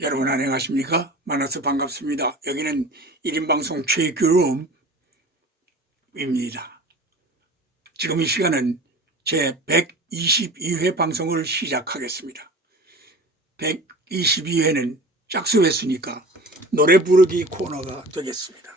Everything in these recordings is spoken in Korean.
여러분 안녕하십니까? 만나서 반갑습니다. 여기는 1인 방송 최규름입니다. 지금 이 시간은 제 122회 방송을 시작하겠습니다. 122회는 짝수했으니까 노래 부르기 코너가 되겠습니다.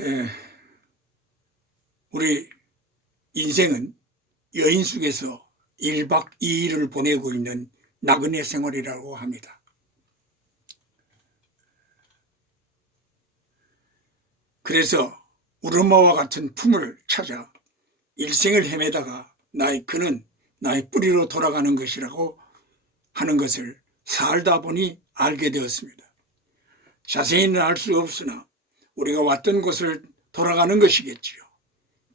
예, 우리 인생은 여인 속에서 1박 2일을 보내고 있는 나그네 생활이라고 합니다. 그래서 우리 엄마와 같은 품을 찾아 일생을 헤매다가 나의 그는 나의 뿌리로 돌아가는 것이라고 하는 것을 살다 보니 알게 되었습니다. 자세히는 알 수 없으나 우리가 왔던 곳을 돌아가는 것이겠지요.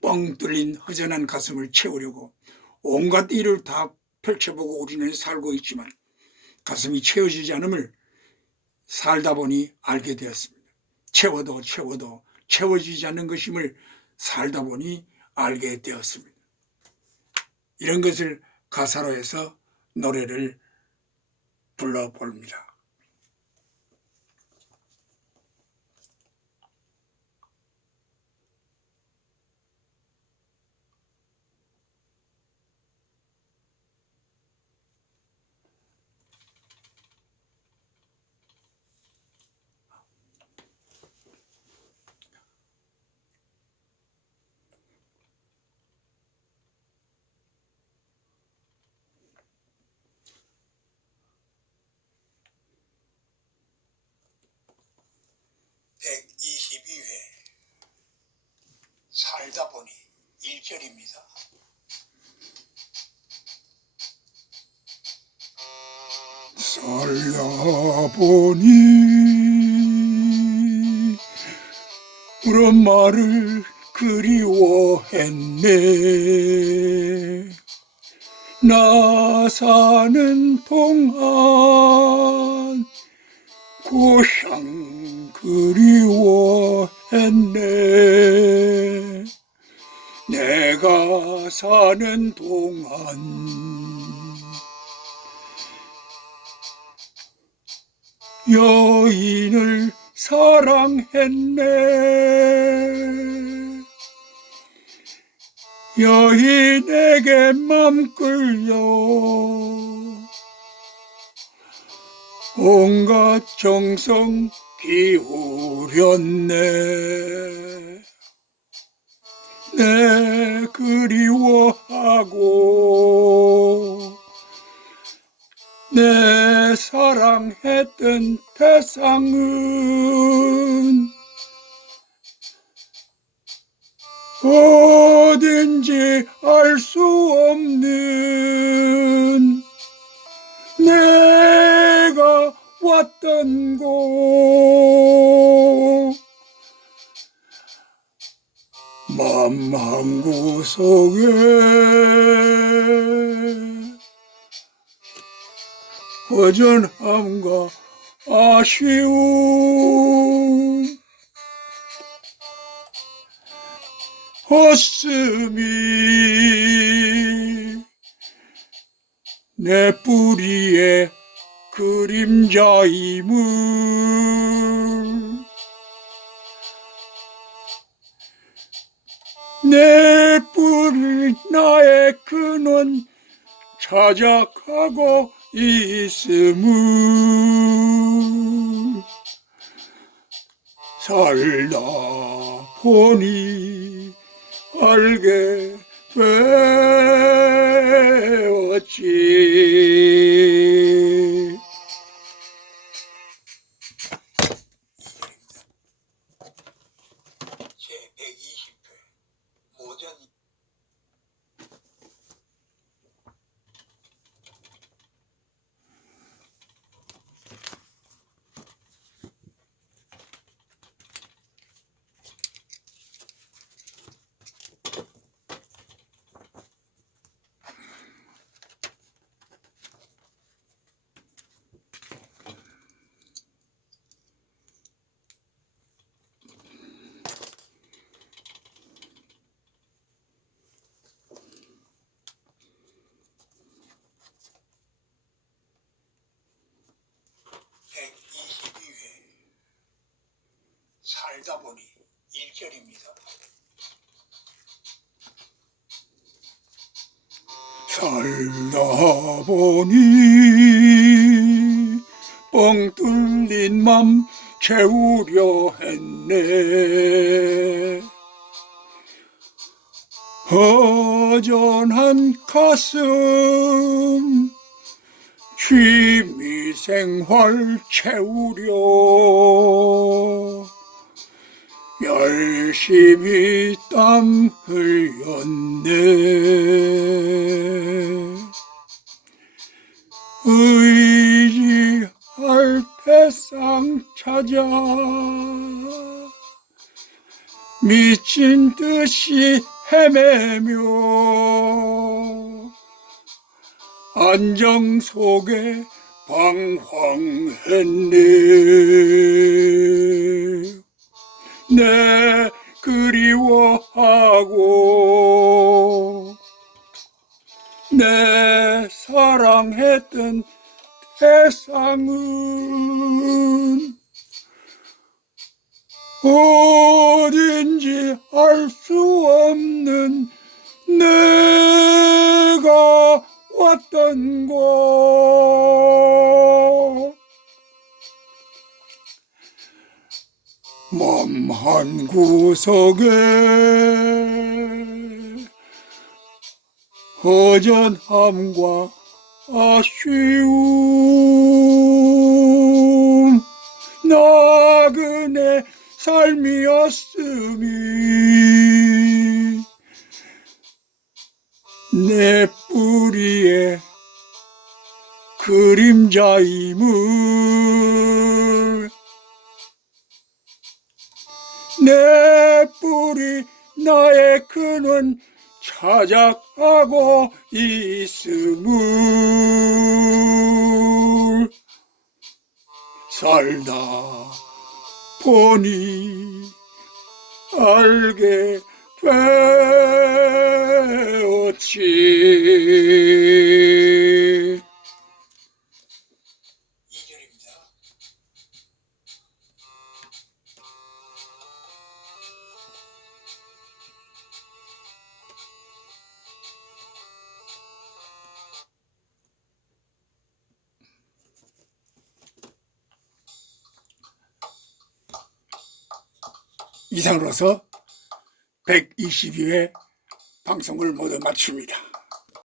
뻥 뚫린 허전한 가슴을 채우려고 온갖 일을 다 펼쳐보고 우리는 살고 있지만 가슴이 채워지지 않음을 살다 보니 알게 되었습니다. 채워도 채워도 채워지지 않는 것임을 살다 보니 알게 되었습니다. 이런 것을 가사로 해서 노래를 불러봅니다. (122회) 살다 보니 1절입니다. 살아보니 그런 말을 그리워했네 나 사는 동안 고향 그리워했네 내가 사는 동안 여인을 사랑했네. 여인에게 맘 끌려 온갖 정성 기울였네. 내 그리워하고 내 사랑했던 태상은 어딘지 알 수 없는 내가 왔던 곳 맘한 구석에 허전함과 아쉬움 헛숨이 내 뿌리의 그림자임을 내 뿌리 나의 근원 찾아가고 있음을 살다 보니 알게 되었지 살다 보니 뻥 뚫린 맘 채우려 했네. 허전한 가슴 취미생활 채우려. 열심히 땀 흘렸네 의지할 대상 찾아. 미친 듯이 헤매며 안정 속에 방황했네 어딘지 알 수 없는 내가 왔던 곳. 몸 한 구석에 허전함과 아쉬움 나그네 삶이었음이 내 뿌리에 그림자임을 내 뿌리 나의 근원 찾아가고 있음을 살다 보니 알게 되 이상으로서 122회 방송을 모두 마칩니다.